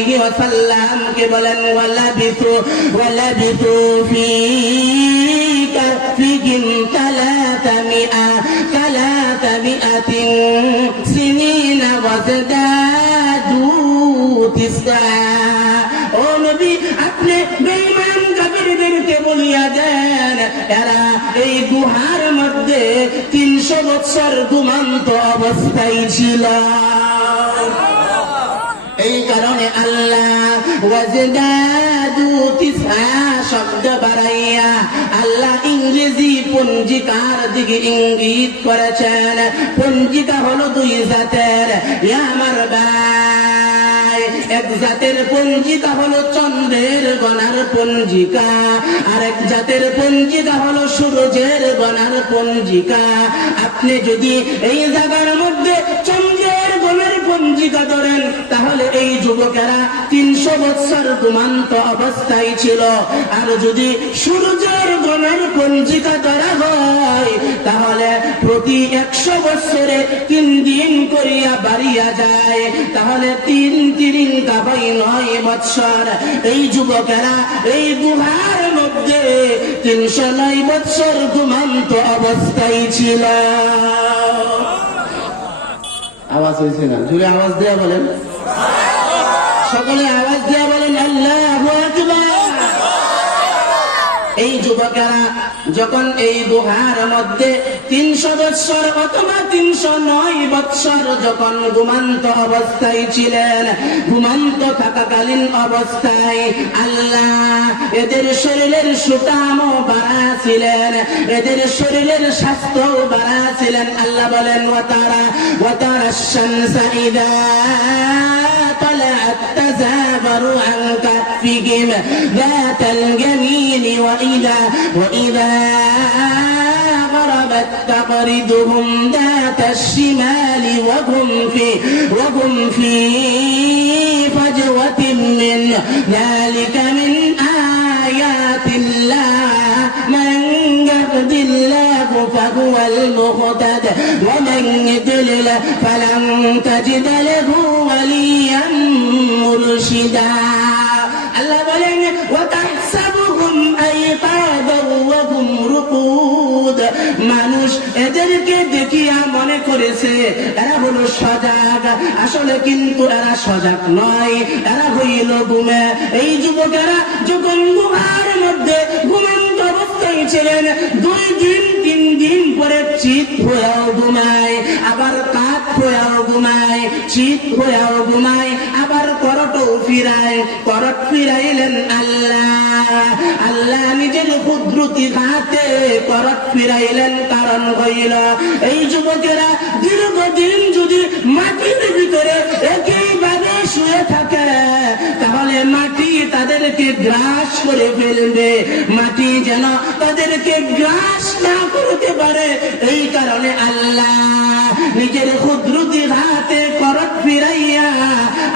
আলাইহি ওয়াসাল্লাম কে বলেন ওয়ালাবিথু ফি কাফিহিম তালাতামিআতিন সিনিনা ওয়াজদাদু তিসআ। ও নবী, আপনি বেঈমান কাফিরদেরকে বলিয়া দেন এরা এই গুহার মধ্যে 300 বছর ঘুমন্ত অবস্থায় ছিল। এই কারণে আল্লাহ ওয়াজদাদু তিসআ শব্দ বাড়াইয়া আল্লাহ ইংরেজি পঞ্জিকার দিকে ইঙ্গিত করেছেন। পঞ্জিকা হলো 2 জাতের। আমার ভাই, এক জাতের পঞ্জিকা হলো চন্দ্রের গণার পঞ্জিকা, আর এক জাতের পঞ্জিকা হলো সূর্যের গণার পঞ্জিকা। আপনি যদি এই জায়গার মধ্যে চন্দ্রের গণার পঞ্জিকা ধরেন তাহলে এই যুবকেরা 300 বছর ঘুমন্ত অবস্থায় ছিল। আর যদি সূর্যের গণার পঞ্জিকা ধরা হয় তাহলে প্রতি 100 বছরে 3 দিন করিয়া বাড়িয়া যায়, তাহলে 3 3 কাবাই 9 বছর। এই যুবকেরা এই গুহার মধ্যে 309 বছর ঘুমন্ত অবস্থায় ছিল। আওয়াজ হয়েছে না? জোরে আওয়াজ দেয়া বলেন, সকলে আওয়াজ দেয়া বলেন আল্লাহু আকবার। এই যুবকেরা যখন এই গুহার মধ্যে 300 বৎসর অথবা 309 বৎসর যখন ঘুমন্ত অবস্থায় ছিলেন, ঘুমন্ত থাকাকালীন অবস্থায় আল্লাহ এদের শরীরের সুঠামও বাড়াছিলেন, এদের শরীরের স্বাস্থ্যও বাড়াছিলেন। আল্লাহ বলেন ওয়াতারা শামসা ইযা طلعت تزاور عن كفهم ذات اليمين وإذا غربت تقرضهم ذات الشمال وهم في فجوة من ذلك من آيات الله من يهد الله فهو المهتد ومن يضلل فلن تجد له وليا مرشدا। আল্লাহ বলেন ওয়াতাহসাবুহুম আইকাদাও ওয়া হুম রুকুদ। মানুষ এদেরকে দেখিয়া মনে করেছে এরা হলো সজাগ, আসলে কিন্তু এরা সজাগ নয়, এরা হইল ঘুমে। এই যুবকেরা যখন গুহার মধ্যে ঘুমন্ত অবস্থায় ছিলেন 2 দিন 3 দিন পরে চিত হয়েও ঘুমায়, আবার কাত হয়েও ঘুমায়, চিত হয়েও ঘুমায়, আবার করটও ফিরায়। করট ফিরাইলেন আল্লাহ নিজের কুদরতি হাতে করট ফিরাইলেন। কারণ হইল এই যুবকেরা দীর্ঘদিন যদি মাটির ভিতরে একইভাবে শুয়ে থাকে তাহলে মাটি তাদেরকে গ্রাস করে ফেলবে, মাটি যেন তাদেরকে গ্রাস না করতে পারে। এই কারণে আল্লাহ নিজের কুদরতি হাতে করট ফিরাইয়া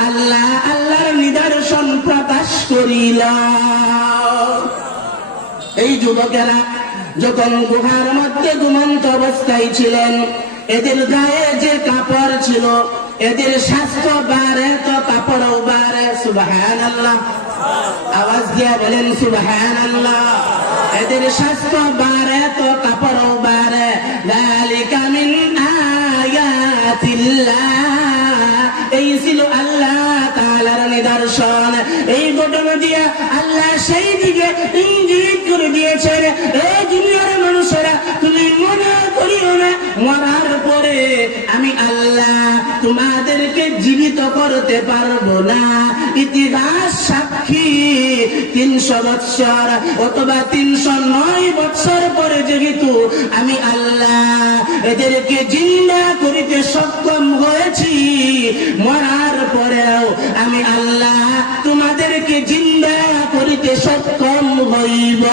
আল্লাহর নিদর্শন প্রকাশ করিল। এই যুবকেরা যখন গুহার মধ্যে ঘুমন্ত অবস্থায় ছিলেন, এদের গায়ে যে কাপড় ছিল, এদের স্বাস্থ্য বাড়ে তো কাপড়ও বাড়ে। সুবহানাল্লাহ, আওয়াজ দিয়ে বলেন সুবহানাল্লাহ। এদের স্বাস্থ্য বাড়ে তো কাপড়ও বাড়ে। যালিকা মিন আয়াতিল্লাহ, এই ছিল আল্লাহ তাআলার নিদর্শন। এই ঘটনা দিয়ে আল্লাহ সেই দিকে ইঙ্গিত করে দিয়েছেন, এই দুনিয়ার মানুষেরা তুমি মনে করিও না মরার পরে আমি আল্লাহ তোমাদেরকে জীবিত করতে পারবো না। ইতিহাস সাক্ষী 300 বৎসর অথবা 309 বৎসর পরে যেহেতু আমি আল্লাহ এদেরকে জিন্দা করিতে সক্ষম হয়েছি, মরার পরেও আমি আল্লাহ তোমাদেরকে জিন্দা করিতে সক্ষম হইব।